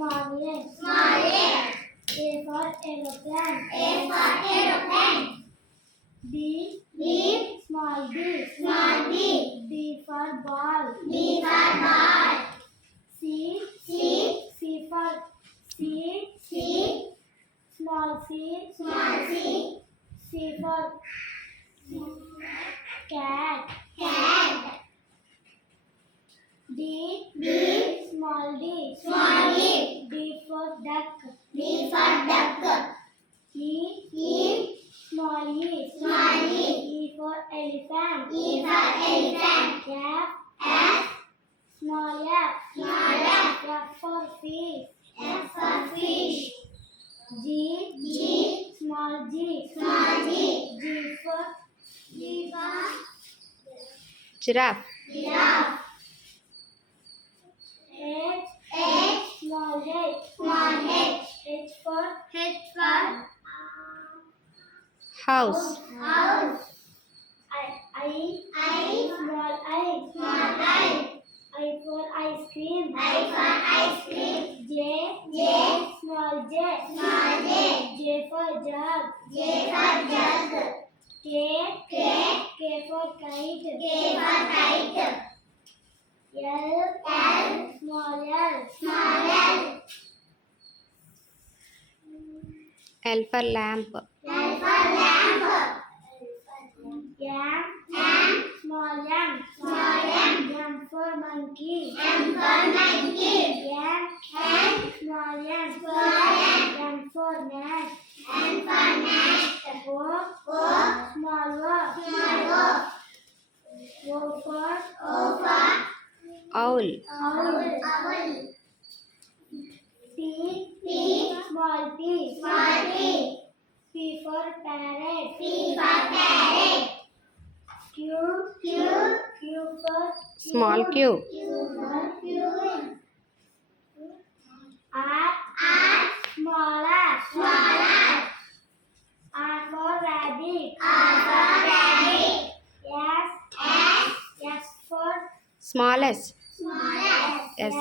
Small A. A for aeroplane. A for aeroplane. B. Small B. Small B. B for ball. B for ball. C. C for C. Small C. Small C. C for cat. Cat. D. Small D. Small D. D for duck. D for duck. E. Small E. Small E. E for elephant. E for elephant. F. Small F. Small F. F for fish. F for fish. G. Small G. Small G. G for giraffe. giraffe. H. Small H. Small H. H for House. house. I. Small I. Small I. I for ice cream. I for ice cream. J. Small J. Small J. J for jug. J for jug. K for kite. K for kite. L. Small L. Small L. L for lamp. L for lamp. M. Small M. Small M. M for monkey. M for monkey. N. Small N. Small N. N for net. N for net. O. Small O. Small O. O for Owl. owl. P. Small P. Small P. P for parrot. P for parrot. Q for Small Q. Q for queen. R. Small R. Small R. R for rabbit. R for rabbit. S for Small S. small S. S.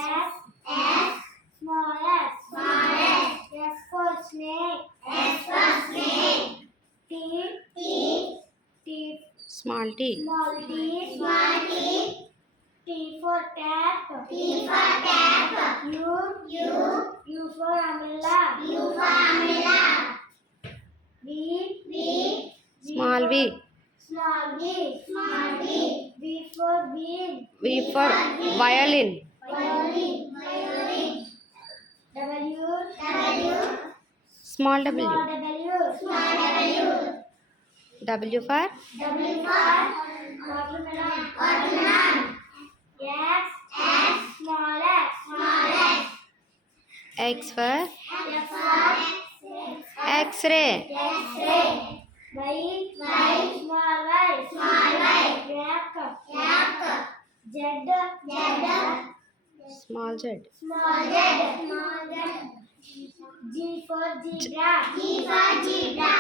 Small S. Small S. S for snake. S for snake. T. Small T. Small T. Small T. T for tap. T for tap. U for umbrella. U for umbrella. V. Small V. Small V. Small V. V for wheel. V for violin. Violin. W. Small Small W. W. Small W. W for W for watermelon. S. Small S. Small S. X for X for X-ray. X-ray. Y. Small Y. Small Y. Yak. Z. Small Z. Small Z. G for zebra. G for zebra.